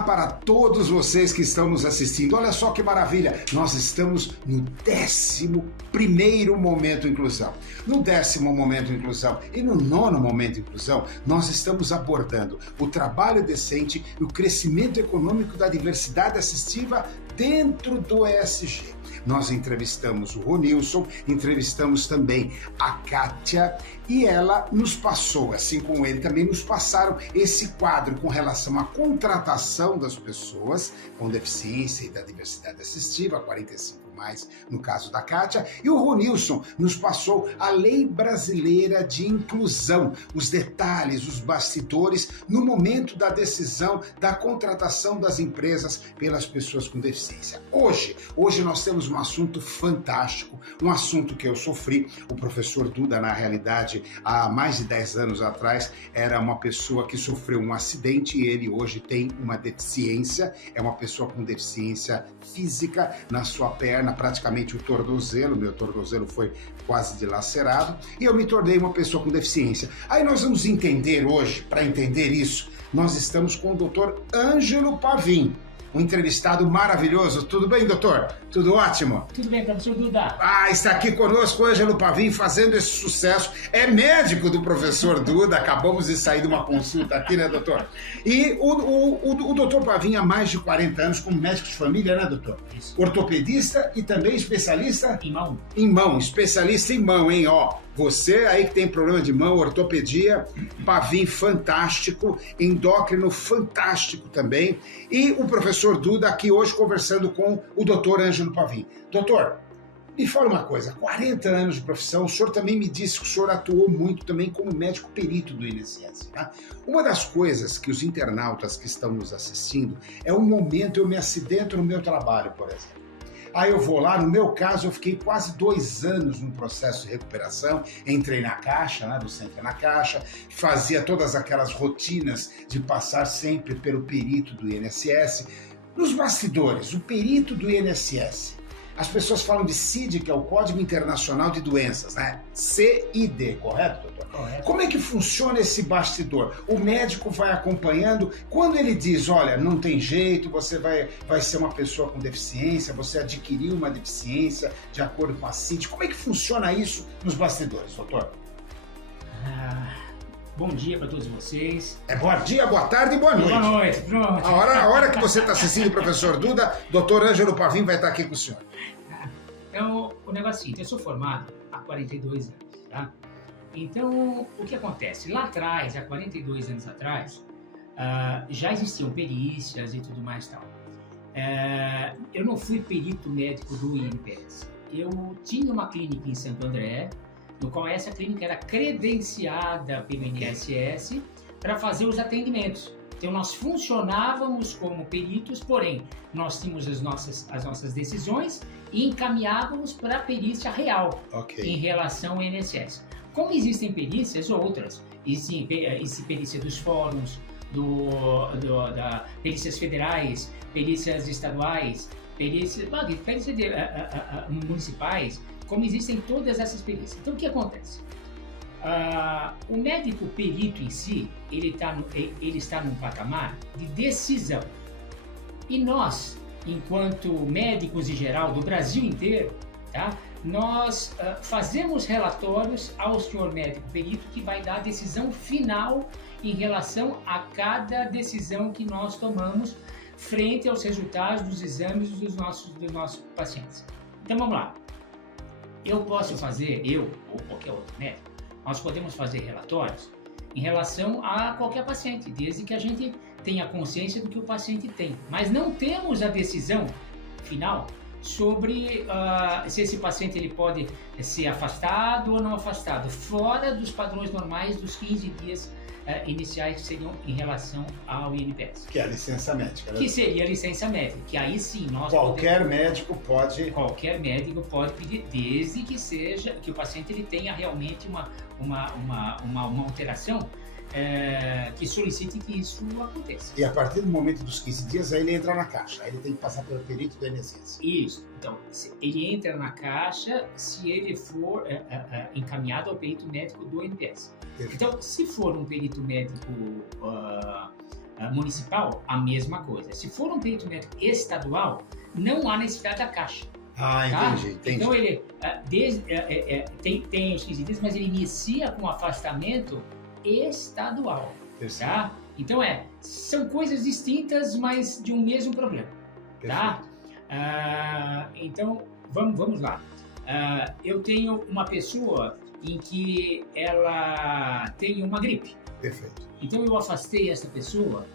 Olá para todos vocês que estão nos assistindo. Olha só que maravilha, nós estamos no 11º Momento Inclusão. No 10º Momento Inclusão e no 9º Momento Inclusão, nós estamos abordando o trabalho decente e o crescimento econômico da diversidade assistiva dentro do ESG. Nós entrevistamos o Ronilson, entrevistamos também a Kátia e ela nos passou, assim como ele também nos passaram esse quadro com relação à contratação das pessoas com deficiência e da diversidade assistiva, 45 mais no caso da Kátia, e o Ronilson nos passou a Lei Brasileira de Inclusão, os detalhes, os bastidores no momento da decisão da contratação das empresas pelas pessoas com deficiência. Hoje nós temos um assunto fantástico, um assunto que eu sofri. O professor Duda, na realidade, há mais de 10 anos atrás, era uma pessoa que sofreu um acidente e ele hoje tem uma deficiência, é uma pessoa com deficiência física na sua perna, praticamente o tornozelo, meu tornozelo foi quase dilacerado, e eu me tornei uma pessoa com deficiência. Aí nós vamos entender hoje, para entender isso, nós estamos com o Dr. Ângelo Pavin, um entrevistado maravilhoso. Tudo bem, doutor? Tudo ótimo? Tudo bem, professor Duda. Está aqui conosco o Ângelo Pavin fazendo esse sucesso. É médico do professor Duda, acabamos de sair de uma consulta aqui, né, doutor? E o doutor Pavin há mais de 40 anos como médico de família, né, doutor? Isso. Ortopedista e também especialista? Em mão. Em mão, especialista em mão, hein, ó. Você aí que tem problema de mão, ortopedia, Pavin fantástico, endócrino fantástico também. E o professor Duda aqui hoje conversando com o doutor Ângelo Pavin. Doutor, me fala uma coisa, 40 anos de profissão, o senhor também me disse que o senhor atuou muito também como médico perito do INSS, tá? Uma das coisas que os internautas que estão nos assistindo é o momento eu me acidento no meu trabalho, por exemplo. Aí eu vou lá, no meu caso eu fiquei quase 2 anos no processo de recuperação, entrei na caixa, né, você entra na caixa, fazia todas aquelas rotinas de passar sempre pelo perito do INSS. Nos bastidores, o perito do INSS, as pessoas falam de CID, que é o Código Internacional de Doenças, né? CID, correto, doutor? Correto. Como é que funciona esse bastidor? O médico vai acompanhando, quando ele diz, olha, não tem jeito, você vai ser uma pessoa com deficiência, você adquiriu uma deficiência de acordo com a CID, como é que funciona isso nos bastidores, doutor? Bom dia para todos vocês. Bom dia, boa tarde e boa noite. Boa noite, pronto. A hora que você está assistindo o professor Duda, doutor Ângelo Pavin vai estar aqui com o senhor. Então, o negócio é o seguinte, eu sou formado há 42 anos, tá? Então, o que acontece? Lá atrás, há 42 anos atrás, já existiam perícias e tudo mais e tal. Eu não fui perito médico do INPS. Eu tinha uma clínica em Santo André, no qual essa clínica era credenciada pelo INSS para fazer os atendimentos. Então, nós funcionávamos como peritos, porém, nós tínhamos as nossas decisões e encaminhávamos para a perícia real em relação ao INSS. Como existem perícias outras, existe perícia dos fóruns, perícias federais, perícias estaduais, perícias municipais, como existem todas essas perícias. Então, o que acontece? O médico perito em si, ele está num patamar de decisão. E nós, enquanto médicos em geral do Brasil inteiro, tá? Nós fazemos relatórios ao senhor médico perito que vai dar a decisão final em relação a cada decisão que nós tomamos frente aos resultados dos exames dos nossos pacientes. Então, vamos lá. Eu posso fazer, ou qualquer outro médico, nós podemos fazer relatórios em relação a qualquer paciente, desde que a gente tenha consciência do que o paciente tem. Mas não temos a decisão final sobre se esse paciente ele pode ser afastado ou não afastado, fora dos padrões normais dos 15 dias iniciais que seriam em relação ao INPS. Que é a licença médica, né? Que seria a licença médica, que aí sim nós Qualquer médico pode pedir, desde que o paciente ele tenha realmente uma alteração que solicite que isso aconteça. E a partir do momento dos 15 dias, aí ele entra na caixa, aí ele tem que passar pelo perito do INSS. Isso. Então, ele entra na caixa se ele for encaminhado ao perito médico do INPS. Então, se for um perito médico municipal, a mesma coisa. Se for um perito médico estadual, não há necessidade da Caixa. Ah, Tá? entendi. Então ele tem os 15 dias, mas ele inicia com afastamento estadual. Tá? Então são coisas distintas, mas de um mesmo problema. Tá? Então vamos lá. Eu tenho uma pessoa em que ela tem uma gripe. Perfeito. Então eu afastei essa pessoa,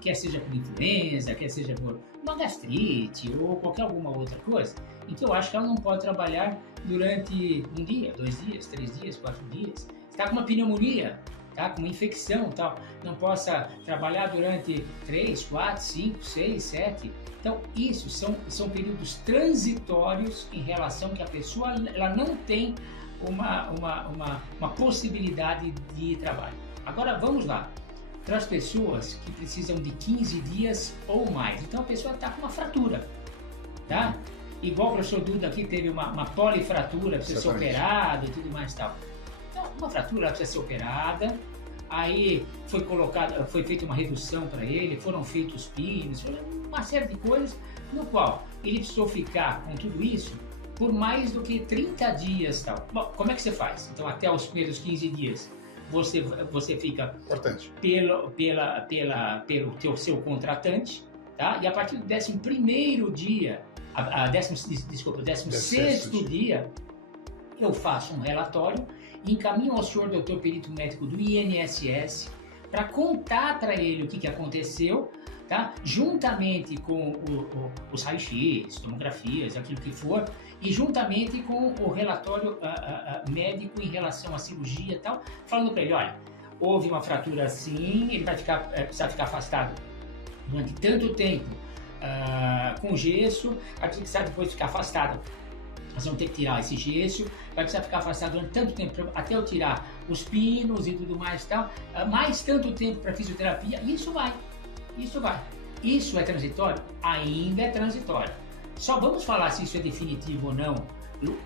quer seja por influenza, quer seja por uma gastrite ou qualquer alguma outra coisa, então eu acho que ela não pode trabalhar durante 1 dia, 2 dias, 3 dias, 4 dias. Está com uma pneumonia, tá? Com uma infecção, tal, não possa trabalhar durante 3, 4, 5, 6, 7. Então isso são períodos transitórios em relação que a pessoa ela não tem uma possibilidade de trabalho. Agora vamos lá. Para as pessoas que precisam de 15 dias ou mais. Então a pessoa está com uma fratura, tá? Igual o professor Duda aqui teve uma polifratura, precisa ser operado e tudo mais e tal. Então uma fratura ela precisa ser operada, aí foi feita uma redução para ele, foram feitos pinos, uma série de coisas no qual ele precisou ficar com tudo isso por mais do que 30 dias e tal. Bom, como é que você faz? Então até os primeiros 15 dias você fica pelo seu contratante, tá? E a partir do 11º dia, 16º dia, eu faço um relatório, encaminho ao senhor doutor perito médico do INSS para contar para ele o que aconteceu, tá? Juntamente com os raios-x, tomografias, aquilo que for, e juntamente com o relatório médico em relação à cirurgia e tal, falando para ele, olha, houve uma fratura assim, ele vai precisar ficar afastado durante tanto tempo com gesso, vai precisar depois ficar afastado. Nós vamos ter que tirar esse gesso, vai precisar ficar afastado durante tanto tempo até eu tirar os pinos e tudo mais e tal, mais tanto tempo para fisioterapia, e isso vai. Isso é transitório? Ainda é transitório. Só vamos falar se isso é definitivo ou não,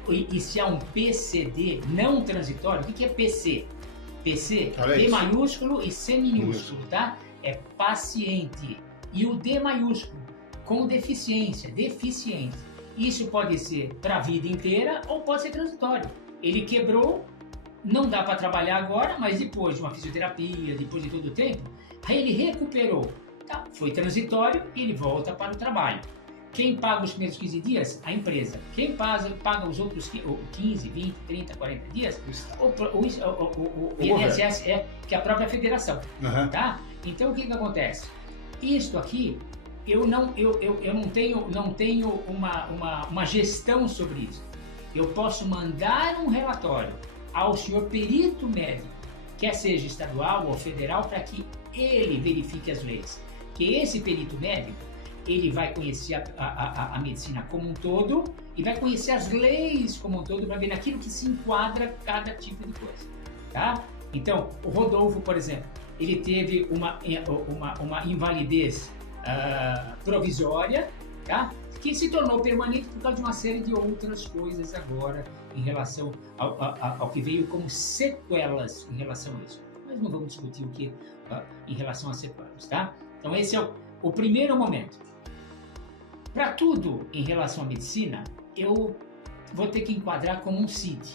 e se há um PCD não transitório. O que é PC? PC, P maiúsculo e C minúsculo, tá? É paciente. E o D maiúsculo, com deficiência, deficiente. Isso pode ser para a vida inteira ou pode ser transitório. Ele quebrou, não dá para trabalhar agora, mas depois de uma fisioterapia, depois de todo o tempo, aí ele recuperou. Tá, foi transitório e ele volta para o trabalho. Quem paga os primeiros 15 dias? A empresa. Quem paga os outros 15, 20, 30, 40 dias? O INSS que é a própria federação. Tá? Então o que acontece? Isto aqui, eu não tenho uma gestão sobre isso. Eu posso mandar um relatório ao senhor perito médico, quer seja estadual ou federal, para que ele verifique as leis. Que esse perito médico, ele vai conhecer a medicina como um todo e vai conhecer as leis como um todo para ver naquilo que se enquadra cada tipo de coisa, tá? Então, o Rodolfo, por exemplo, ele teve uma invalidez provisória, tá? Que se tornou permanente por causa de uma série de outras coisas agora em relação ao que veio como sequelas em relação a isso. Mas não vamos discutir o que em relação a sequelas, tá? Então esse é o primeiro momento. Para tudo em relação à medicina, eu vou ter que enquadrar como um CID,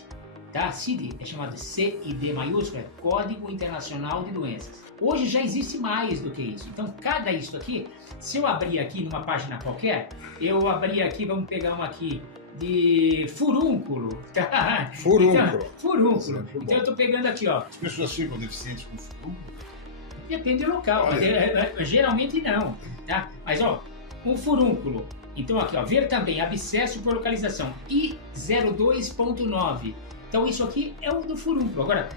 tá? CID é chamado CID maiúsculo, é Código Internacional de Doenças. Hoje já existe mais do que isso. Então, cada isso aqui, se eu abrir aqui numa página qualquer, eu abrir aqui, vamos pegar uma aqui de furúnculo, tá? Furúnculo. Então, furúnculo. Então eu estou pegando aqui, ó. As pessoas ficam deficientes com furúnculo? Depende do local, mas geralmente não, tá? Mas, ó, um furúnculo. Então, aqui, ó, ver também abscesso por localização I02.9. Então, isso aqui é o do furúnculo. Agora,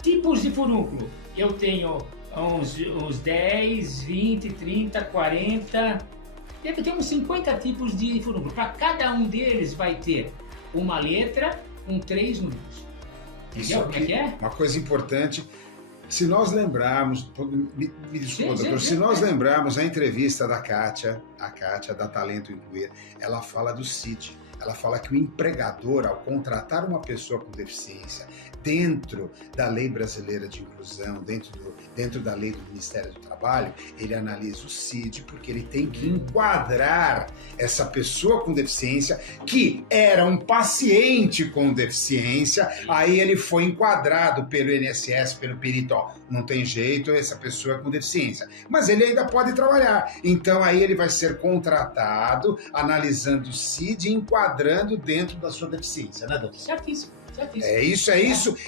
tipos de furúnculo. Eu tenho uns 10, 20, 30, 40... Deve ter uns 50 tipos de furúnculo. Para cada um deles vai ter uma letra com 3 números. Isso aqui é uma coisa importante. Se nós lembrarmos, me desculpa, doutor, se nós lembrarmos a entrevista da Kátia, a Kátia da Talento Incluir, ela fala do CID. Ela fala que o empregador, ao contratar uma pessoa com deficiência dentro da Lei Brasileira de Inclusão, dentro da lei do Ministério do Trabalho, ele analisa o CID, porque ele tem que enquadrar essa pessoa com deficiência, que era um paciente com deficiência, aí ele foi enquadrado pelo INSS, pelo perito, ó, não tem jeito, essa pessoa é com deficiência. Mas ele ainda pode trabalhar. Então aí ele vai ser contratado, analisando o CID e enquadrando dentro da sua deficiência, né, doutor? Certíssimo.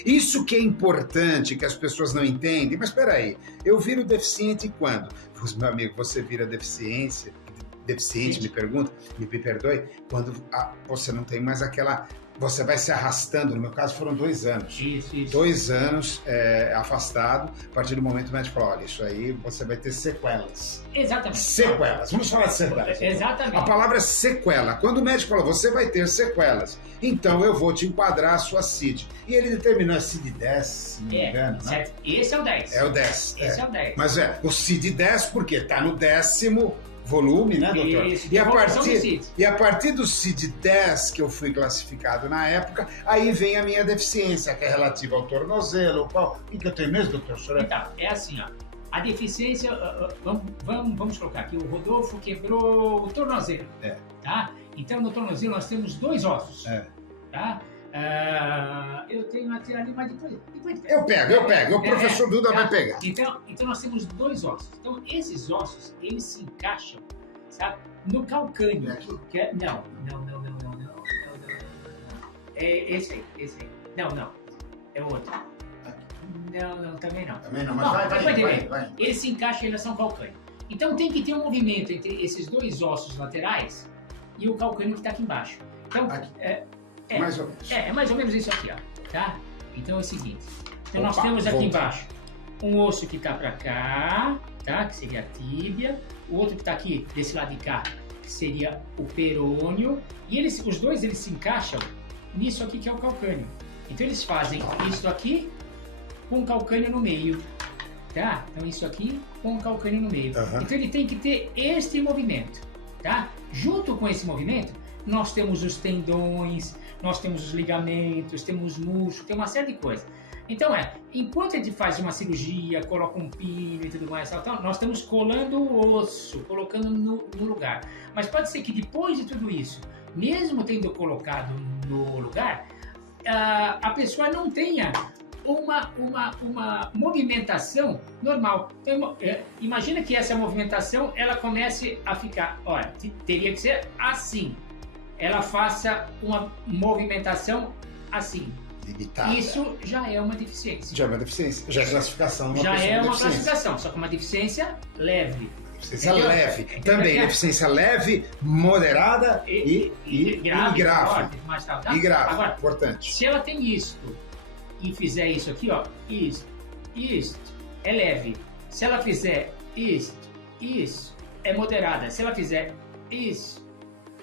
Isso que é importante, que as pessoas não entendem. Mas espera aí, eu viro deficiente quando? Meu amigo, você vira deficiente, me pergunta, me perdoe, quando você não tem mais aquela... Você vai se arrastando, no meu caso foram 2 anos. Isso. 2 anos afastado, a partir do momento que o médico fala, olha, isso aí você vai ter sequelas. Exatamente. Sequelas, vamos falar de sequelas. Exatamente. A palavra é sequela. Quando o médico falou, você vai ter sequelas, então eu vou te enquadrar a sua CID. E ele determinou a CID 10, se não me engano, certo. né? Esse é o 10. É o 10. Esse é o 10. Mas o CID 10 porque está no 10º volume, né, doutor? Isso, e a partir do CID 10, que eu fui classificado na época, aí vem a minha deficiência, que é relativa ao tornozelo, o que eu tenho mesmo, doutor? Então, é assim, ó. A deficiência, vamos colocar aqui, o Rodolfo quebrou o tornozelo, tá? Então, no tornozelo nós temos 2 ossos, tá? Eu tenho aqui ali, mas depois eu pego, o professor Duda vai pegar. Então nós temos 2 ossos. Então, esses ossos, eles se encaixam, sabe? No calcâneo. Não. É esse aí. Não. É outro. Não, também não. Também não, mas vai. Eles se encaixam em relação ao calcânio. Então, tem que ter um movimento entre esses 2 ossos laterais e o calcânio que está aqui embaixo. Então, mais ou menos. É mais ou menos isso aqui, ó, tá? Então é o seguinte. Então nós temos aqui embaixo um osso que está para cá, tá? Que seria a tíbia. O outro que está aqui desse lado de cá, que seria o perônio. E os dois se encaixam nisso aqui que é o calcânio. Então eles fazem isso aqui com o calcânio no meio, tá? Então isso aqui com o calcânio no meio. Então ele tem que ter este movimento, tá? Junto com esse movimento, nós temos os tendões, nós temos os ligamentos, temos músculos, tem uma série de coisas. Então enquanto a gente faz uma cirurgia, coloca um pino e tudo mais, nós estamos colando o osso, colocando no lugar. Mas pode ser que depois de tudo isso, mesmo tendo colocado no lugar, a pessoa não tenha uma movimentação normal. Então, imagina que essa movimentação ela comece a ficar, olha, teria que ser assim. Ela faça uma movimentação assim. Limitada. Isso já é uma deficiência. Já é uma deficiência. Já é classificação. Já é uma classificação, só que uma deficiência leve. Deficiência leve. Também, deficiência leve, moderada e grave. Tá? E grave, agora, importante. Se ela tem isto e fizer isso aqui, ó, isto, é leve. Se ela fizer isso, é moderada. Se ela fizer isso,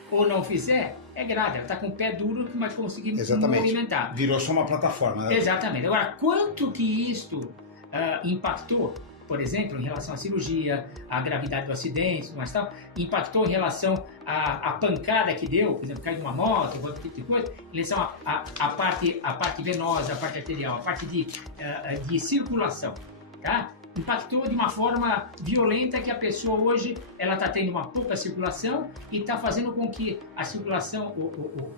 ou não fizer, é grave. Ela está com o pé duro, mas conseguindo movimentar. Virou só uma plataforma, né? Exatamente. Agora, quanto que isto impactou, por exemplo, em relação à cirurgia, à gravidade do acidente, mas tal, impactou em relação à pancada que deu, por exemplo, caiu de uma moto, outro tipo de coisa, em relação à parte venosa, a parte arterial, a parte de circulação, tá? Impactou de uma forma violenta que a pessoa hoje ela está tendo uma pouca circulação e está fazendo com que a circulação,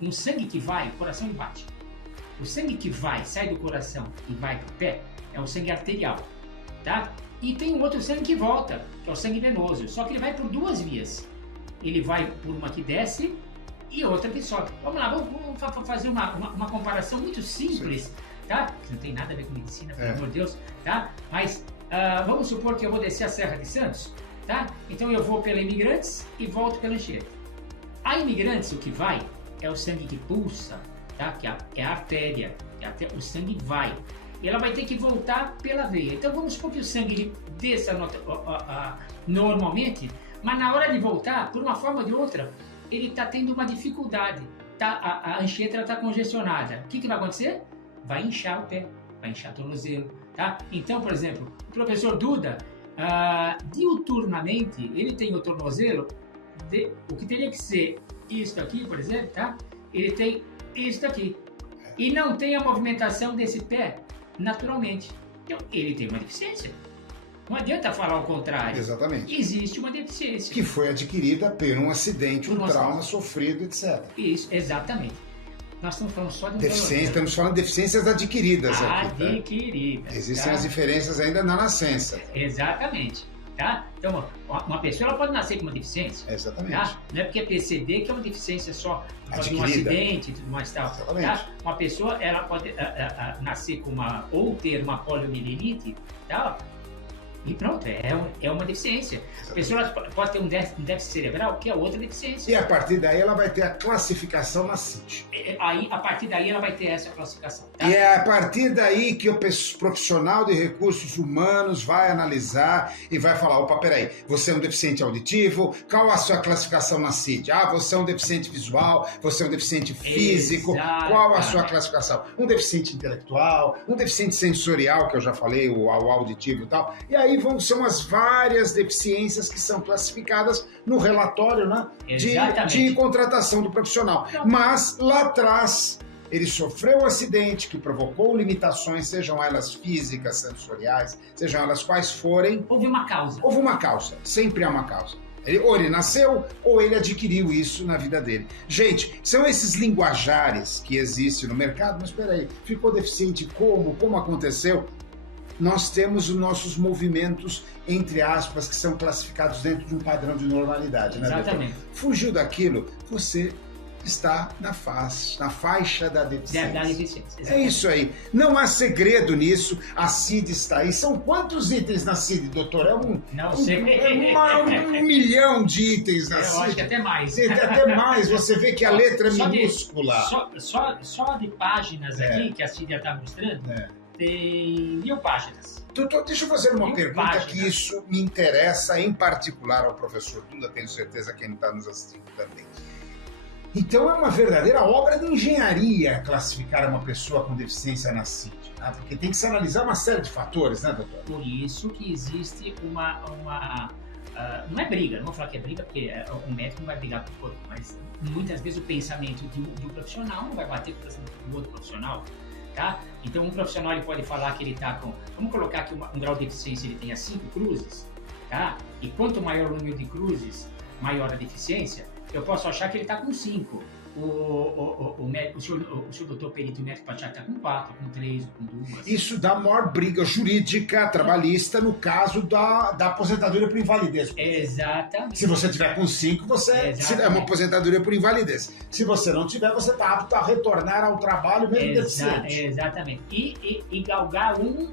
o sangue que vai, o coração ele bate. O sangue que sai do coração e vai para o pé é o sangue arterial, tá? E tem um outro sangue que volta, que é o sangue venoso, só que ele vai por 2 vias. Ele vai por uma que desce e outra que sobe. Vamos lá, vamos fazer uma comparação muito simples, tá? Que não tem nada a ver com medicina, pelo amor de Deus, tá? Mas vamos supor que eu vou descer a Serra de Santos, tá? Então eu vou pela Imigrantes e volto pela Anchieta. A Imigrantes, o que vai é o sangue que pulsa, tá? Que é a artéria, o sangue vai. E ela vai ter que voltar pela veia. Então vamos supor que o sangue desça normalmente, mas na hora de voltar, por uma forma ou de outra, ele está tendo uma dificuldade. A Anchieta está congestionada. O que vai acontecer? Vai inchar o pé, vai inchar o tornozelo. Tá? Então, por exemplo, o professor Duda, diuturnamente, ele tem o tornozelo, o que teria que ser isto aqui, por exemplo, tá? ele tem isso daqui. E não tem a movimentação desse pé naturalmente. Então, ele tem uma deficiência. Não adianta falar o contrário. Exatamente. Existe uma deficiência. Que foi adquirida por um acidente, um trauma sofrido, etc. Isso, exatamente. Nós estamos falando só de deficiência. Estamos falando de deficiências adquiridas. Adquiridas. Tá? Existem as diferenças ainda na nascença. Exatamente. Tá? Então, uma pessoa ela pode nascer com uma deficiência. Exatamente. Tá? Não é porque é PCD que é uma deficiência só de um acidente e tudo mais tal. Tá? Uma pessoa ela pode nascer com ou ter uma poliomielite, tá? E pronto, é uma deficiência. A pessoa pode ter um déficit cerebral, que é outra deficiência. E a partir daí ela vai ter a classificação na CID. Aí, a partir daí ela vai ter essa classificação. Tá? E é a partir daí que o profissional de recursos humanos vai analisar e vai falar, opa, peraí, você é um deficiente auditivo, qual a sua classificação na CID? Ah, você é um deficiente visual, você é um deficiente físico, qual a sua classificação? Um deficiente intelectual, um deficiente sensorial, que eu já falei, o auditivo e tal. E aí são as várias deficiências que são classificadas no relatório, né, de contratação do profissional. Mas lá atrás ele sofreu um acidente que provocou limitações, sejam elas físicas, sensoriais, sejam elas quais forem. Houve uma causa. Houve uma causa, sempre há uma causa. Ou ele nasceu ou ele adquiriu isso na vida dele. Gente, são esses linguajares que existem no mercado, mas espera aí, ficou deficiente como? Como aconteceu? Nós temos os nossos movimentos, entre aspas, que são classificados dentro de um padrão de normalidade. Exatamente. Né, fugiu daquilo, você está na faixa da deficiência. Da deficiência. É isso aí. Não há segredo nisso. A CID está aí. São quantos itens na CID, doutor? Não sei. Um milhão de itens na CID. Eu acho que até mais. Até mais. Você vê que a letra é minúscula. Só de páginas aqui, que a CID está mostrando, tem 1000 páginas. Doutor, deixa eu fazer uma pergunta que isso me interessa em particular ao professor Duda, tenho certeza que ele está nos assistindo também. Então é uma verdadeira obra de engenharia classificar uma pessoa com deficiência na CID, né? Porque tem que se analisar uma série de fatores, né, doutor? Por isso que existe não é briga, não vou falar que é briga, porque o médico não vai brigar com o corpo, mas muitas vezes o pensamento de um profissional não vai bater com o pensamento do outro profissional. Tá? Então um profissional ele pode falar que ele está com, vamos colocar que um grau de deficiência ele tenha 5 cruzes, tá? E quanto maior o número de cruzes, maior a deficiência, eu posso achar que ele está com 5. O senhor doutor perito médico pode achar que está com 4, com 3, com 2. Isso dá maior briga jurídica, trabalhista, no caso da aposentadoria por invalidez. Exatamente. Se você tiver com 5, é uma aposentadoria por invalidez. Se você não tiver, você está apto a retornar ao trabalho mesmo deficiente. Exatamente. E galgar uma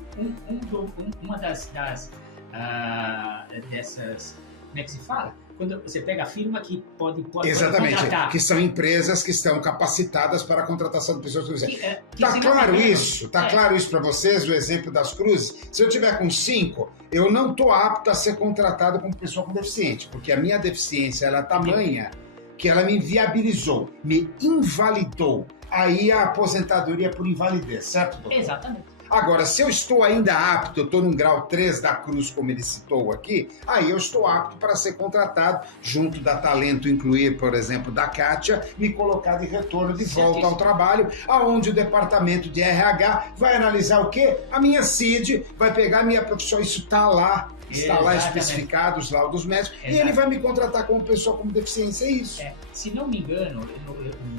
dessas, como é que se fala? Quando você pega a firma que pode exatamente, contratar. Que são empresas que estão capacitadas para a contratação de pessoas com deficiência. Está claro isso? Está claro isso para vocês, o exemplo das cruzes? Se eu tiver com 5, eu não estou apto a ser contratado como pessoa com deficiente, porque a minha deficiência ela é tamanha que ela me inviabilizou, me invalidou. Aí a aposentadoria por invalidez, certo, doutor? Exatamente. Agora, se eu estou ainda apto, eu estou num grau 3 da cruz, como ele citou aqui, aí eu estou apto para ser contratado, junto da Talento incluir, por exemplo, da Kátia, me colocar de retorno de volta ao trabalho, aonde o departamento de RH vai analisar o quê? A minha CID, vai pegar a minha profissão, isso está lá. Está lá especificado os laudos médicos. Exato. E ele vai me contratar como pessoa com deficiência, é isso. Se não me engano,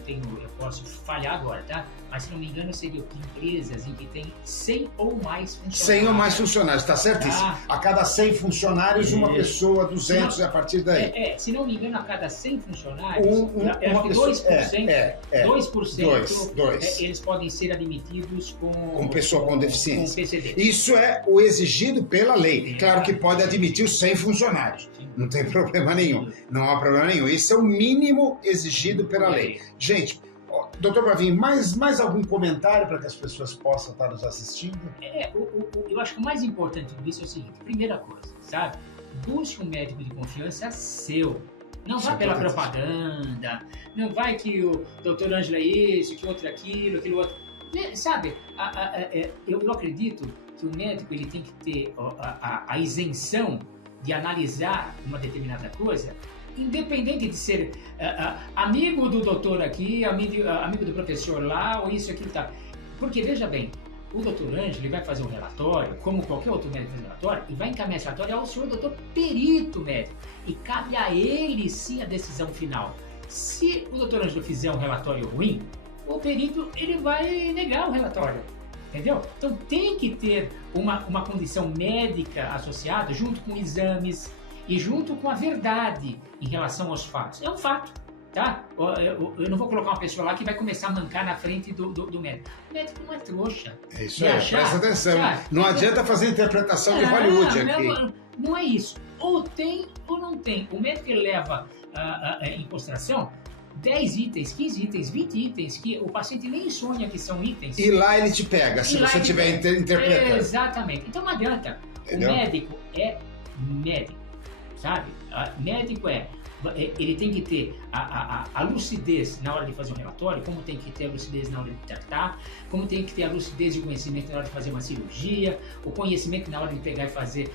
eu posso falhar agora, tá? Mas se não me engano, seriam empresas em que tem 100 ou mais funcionários. 100 ou mais funcionários, está certíssimo. A cada 100 funcionários, uma pessoa, 200 e a partir daí. Se não me engano, a cada 100 funcionários, uma pessoa, 2%, eles podem ser admitidos com pessoa com deficiência. Com PCD. Isso é o exigido pela lei. Claro que pode admitir os 100 funcionários. Não tem problema nenhum. Não há problema nenhum. Esse é o mínimo exigido pela lei. Gente, doutor Bravin, mais algum comentário para que as pessoas possam estar nos assistindo? Eu acho que o mais importante disso é o seguinte. Primeira coisa, sabe? Busque um médico de confiança seu. Não vai pela propaganda. Não vai que o doutor Ângelo é isso, que outro é aquilo, aquilo outro. Sabe, eu acredito que o médico ele tem que ter a isenção de analisar uma determinada coisa independente de ser amigo do doutor aqui, amigo do professor lá, ou isso, aquilo, tá. Porque, veja bem, o doutor Ângelo ele vai fazer um relatório, como qualquer outro médico faz um relatório, e vai encaminhar esse relatório ao senhor doutor perito médico. E cabe a ele, sim, a decisão final. Se o doutor Ângelo fizer um relatório ruim, o perito ele vai negar o relatório. Entendeu? Então tem que ter uma condição médica associada junto com exames e junto com a verdade em relação aos fatos. É um fato, tá? Eu não vou colocar uma pessoa lá que vai começar a mancar na frente do médico. O médico não é trouxa. É isso aí, presta atenção. Não adianta fazer interpretação de Hollywood aqui. Não é isso. Ou tem ou não tem. O médico ele leva em consideração 10 itens, 15 itens, 20 itens, que o paciente nem sonha que são itens. E lá ele te pega, se você estiver interpretando. Exatamente. Então não adianta. Entendeu? O médico é médico, sabe? Médico ele tem que ter a lucidez na hora de fazer um relatório, como tem que ter a lucidez na hora de tratar, como tem que ter a lucidez e o conhecimento na hora de fazer uma cirurgia, o conhecimento na hora de pegar e fazer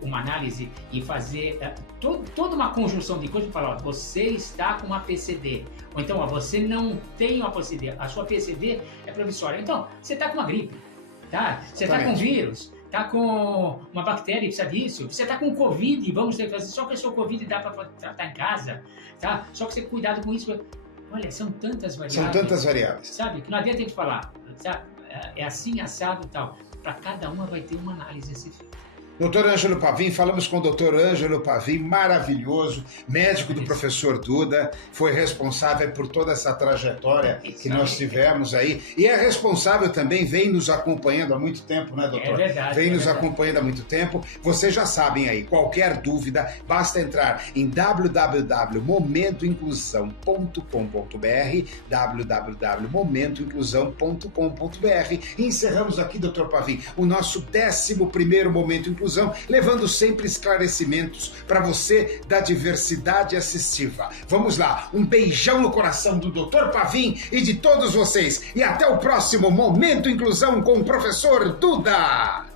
uma análise e fazer toda uma conjunção de coisas para falar, ó, você está com uma PCD, ou então, ó, você não tem uma PCD, a sua PCD é provisória. Então, você está com uma gripe, tá? Você está com vírus, tá com uma bactéria, precisa disso. Você tá com Covid, vamos ter que fazer. Só que a sua Covid dá para tratar em casa, tá? Só que você cuidado com isso. Olha, são tantas variáveis. São tantas variáveis. Sabe? Que não adianta a gente falar, sabe? É assim, assado e tal. Para cada uma vai ter uma análise a ser feita. Doutor Ângelo Pavim, falamos com o doutor Ângelo Pavim, maravilhoso, médico do professor Duda, foi responsável por toda essa trajetória que nós tivemos aí, e é responsável também, vem nos acompanhando há muito tempo, né, doutor? É verdade. Vem nos acompanhando há muito tempo. Vocês já sabem aí, qualquer dúvida, basta entrar em www.momentoinclusão.com.br, www.momentoinclusão.com.br, e encerramos aqui, doutor Pavim, o nosso 11º Momento Inclusão, levando sempre esclarecimentos para você da diversidade assistiva. Vamos lá, um beijão no coração do Dr. Pavim e de todos vocês. E até o próximo Momento Inclusão com o professor Duda.